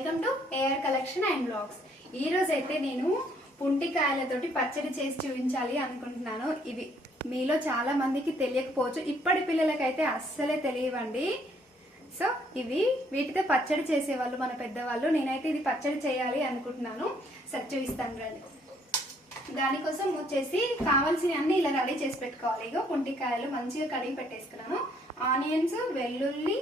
Welcome to AR collection and blogs ఈ రోజు అయితే నేను పుంటికాయలతోటి పచ్చడి చేసి చూపించాలి అనుకుంటున్నాను. ఇవి మీలో చాలా మందికి తెలియకపోవచ్చు. ఇప్పటి పిల్లలకైతే అస్సలే తెలియవండి. సో ఇవి వీటితో పచ్చడి చేసేవాళ్ళు మన పెద్దవాళ్ళు. నేనైతే ఇది పచ్చడి చేయాలి అనుకుంటున్నాను. సరి చూపిస్తాను రండి. దానికోసం వచ్చేసి కావాల్సిన అన్ని ఇలా రెడీ చేసి పెట్టుకోవాలి. ఇగో పుంటికాయలు మంచిగా కడిగి పెట్టేసుకున్నాను. ఆనియన్స్ వెల్లుల్లి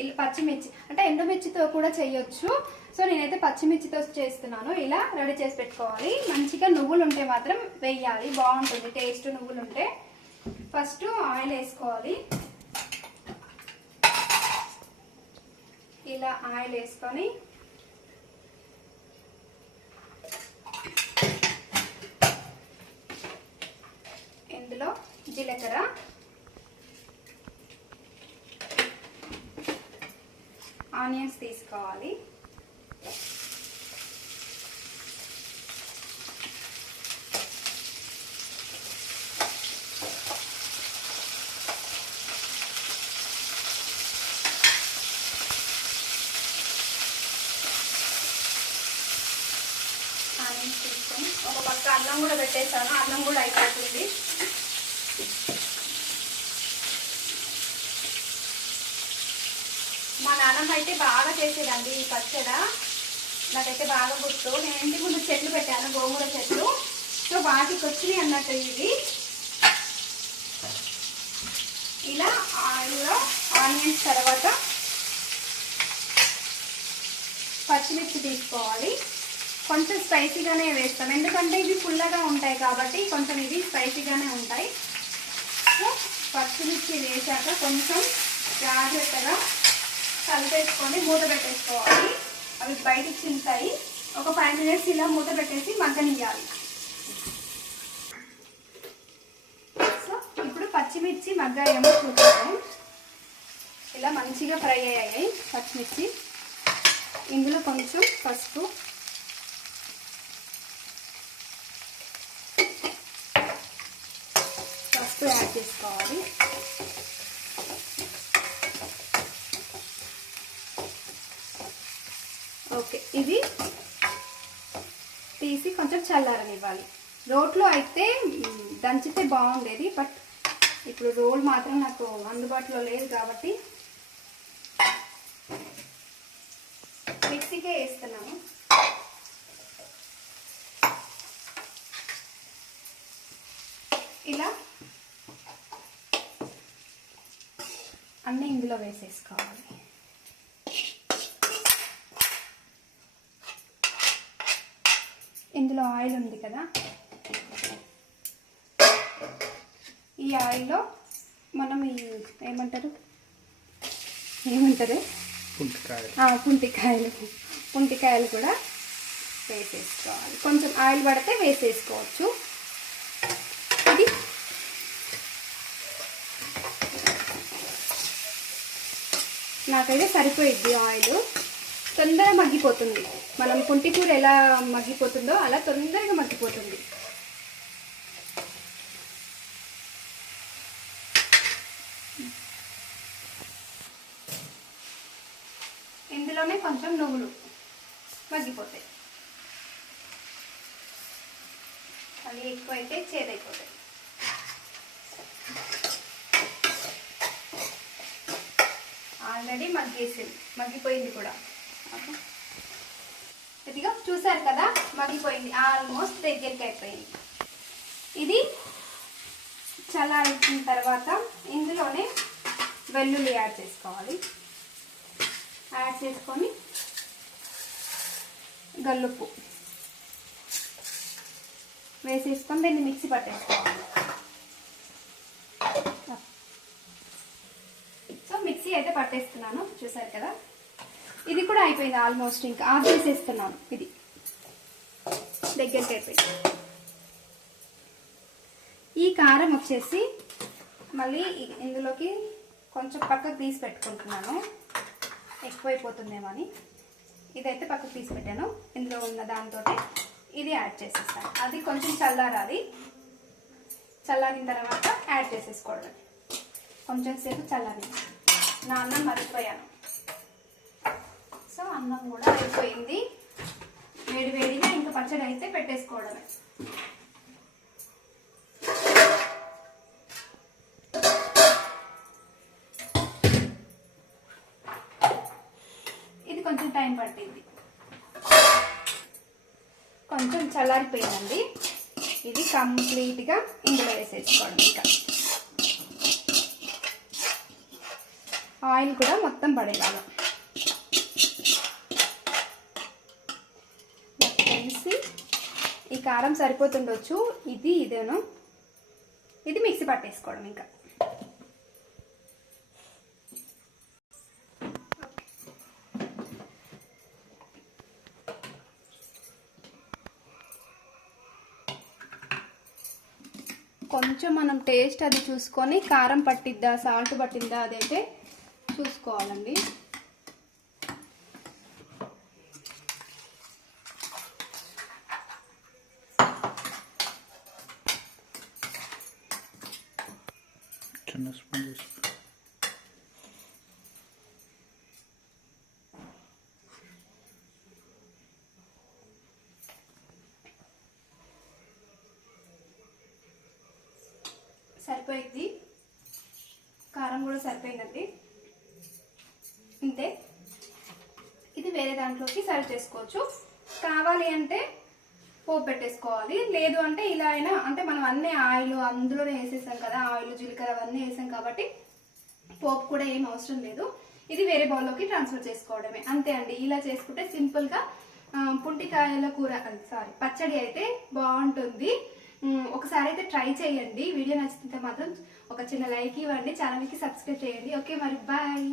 ఇలా పచ్చిమిర్చి. అంటే ఎండుమిర్చితో కూడా చేయొచ్చు. సో నేనైతే పచ్చిమిర్చితో చేస్తున్నాను. ఇలా రెడీ చేసి పెట్టుకోవాలి. మంచిగా నువ్వులు ఉంటే మాత్రం వేయాలి. బాగుంటుంది. టేస్ట్ నువ్వులు ఉంటే ఫస్ట్ ఆయిల్ వేసుకోవాలి. ఇలా ఆయిల్ వేసుకొని ఇందులో జీలకర్ర ఆనియన్స్ తీసుకోవాలి. ఆనియన్స్ తీసుకొని ఒక పక్క అన్నం కూడా పెట్టేసాను అన్నం కూడా అయిపోతుంది. మా నాన్నమ్మ అయితే బాగా చేసేదండి ఈ పచ్చడ. నాకైతే బాగా గుర్తు. నేను ఇంటి ముందు చెట్లు పెట్టాను గోంగూర చెట్లు. సో వాటికి వచ్చినాయి అన్నట్టు ఇవి. ఇలా ఆయిల్లో ఆనియన్స్ తర్వాత పచ్చిమిర్చి తీసుకోవాలి. కొంచెం స్పైసీగానే వేస్తాం ఎందుకంటే ఇవి పుల్లగా ఉంటాయి కాబట్టి కొంచెం ఇవి స్పైసీగానే ఉంటాయి. సో పచ్చిమిర్చి వేసాక కొంచెం జాగ్రత్తగా కలిపేసుకొని మూత పెట్టేసుకోవాలి. అవి బయటికి చింతాయి. ఒక ఫైవ్ మినిట్స్ ఇలా మూత పెట్టేసి మగ్గనియాలి సో ఇప్పుడు పచ్చిమిర్చి మగ్గాయేమో చూద్దాము. ఇలా మంచిగా ఫ్రై అయ్యాయి పచ్చిమిర్చి. ఇందులో కొంచెం పసుపు. పసుపు యాడ్ చేసుకోవాలి. ఓకే. ఇది తీసి కొంచెం చల్లారనివ్వాలి. రోట్లో అయితే దంచితే బాగుండేది బట్ ఇప్పుడు రోల్ మాత్రం నాకు అందుబాటులో లేదు కాబట్టి మిక్సీకే వేస్తున్నాము ఇలా అన్నీ ఇందులో వేసేసుకోవాలి. ఇందులో ఆయిల్ ఉంది కదా. ఈ ఆయిల్లో మనం ఈ ఏమంటారు? ఏమంటారు? పుంటికాయలు. పుంటికాయలు కూడా వేసేసుకోవాలి. కొంచెం ఆయిల్ పడితే వేసేసుకోవచ్చు. ఇది నాకైతే సరిపోయిద్ది ఆయిల్. తొందరగా మగ్గిపోతుంది. మనం పుంటి కూర ఎలా మగ్గిపోతుందో అలా తొందరగా మగ్గిపోతుంది. ఇందులోనే కొంచెం నువ్వులు మగ్గిపోతాయి. అవి ఎక్కువైతే చేదైపోతాయి. ఆల్రెడీ మగ్గేసింది మగ్గిపోయింది కూడా. ఓకే. ఇదిగో చూసారు కదా మగిపోయింది ఆల్మోస్ట్ దగ్గరికి అయిపోయింది. ఇది చల్లారించిన తర్వాత ఇందులోనే వెల్లుల్లి యాడ్ చేసుకోవాలి. యాడ్ చేసుకొని గల్లుప్పు వేసేసుకొని దీన్ని మిక్సీ పట్టేసుకోవాలి. సో మిక్సీ అయితే పట్టేస్తున్నాను. చూసారు కదా? ఇది కూడా అయిపోయింది ఆల్మోస్ట్ ఇంకా. ఆఫ్ చేసేస్తున్నాను. ఇది దగ్గరికి అయిపోయింది. ఈ కారం వచ్చేసి మళ్ళీ ఇందులోకి కొంచెం పక్కకు తీసి పెట్టుకుంటున్నాను. ఎక్కువైపోతుందేమో అని. ఇదైతే పక్కకు తీసి పెట్టాను. ఇందులో ఉన్న దాంతో ఇది యాడ్ చేసేస్తాను. అది కొంచెం చల్లారాలి. చల్లారిన తర్వాత యాడ్ చేసేసుకోవడం కొంచెం సేపు చల్లారి నా అన్నం మర్చిపోయాను అన్నం కూడా అయిపోయింది. వేడి వేడిగా ఇంకా పచ్చడి అయితే పెట్టేసుకోవడమే. ఇది కొంచెం టైం పట్టింది. కొంచెం చల్లారిపోయిందండి. ఇది కంప్లీట్గా ఇందులో వేసేసుకోవడం ఇంకా. ఆయిల్ కూడా మొత్తం పడేలాగా నాకు తెలిసి ఈ కారం సరిపోతుండొచ్చు. ఇది ఇదేను. ఇది మిక్సీ పట్టేసుకోవడం ఇంకా. కొంచెం మనం టేస్ట్ అది చూసుకొని కారం పట్టిద్దా సాల్ట్ పట్టిందా అదైతే చూసుకోవాలండి. చిన్న స్పూన్ సరిపోయింది. కారం కూడా సరిపోయిందండి. అంతే ఇది వేరే దాంట్లోకి సర్వ్ చేసుకోవచ్చు. కావాలి అంటే పోపు పెట్టేసుకోవాలి లేదు అంటే ఇలా అయినా అంటే మనం అన్ని ఆయిల్ అందులోనే వేసేసాం కదా ఆయిల్ జీలకర్ర అవన్నీ వేసాం కాబట్టి పోపు కూడా ఏం అవసరం లేదు. ఇది వేరే బౌల్లోకి ట్రాన్స్ఫర్ చేసుకోవడమే. అంతే అండి. ఇలా చేసుకుంటే సింపుల్గా పుంటికాయల కూర సారీ పచ్చడి అయితే బాగుంటుంది. ఒకసారి అయితే ట్రై చేయండి. వీడియో నచ్చితే మాత్రం ఒక చిన్న లైక్ ఇవ్వండి. ఛానల్కి సబ్స్క్రైబ్ చేయండి. ఓకే మరి బాయ్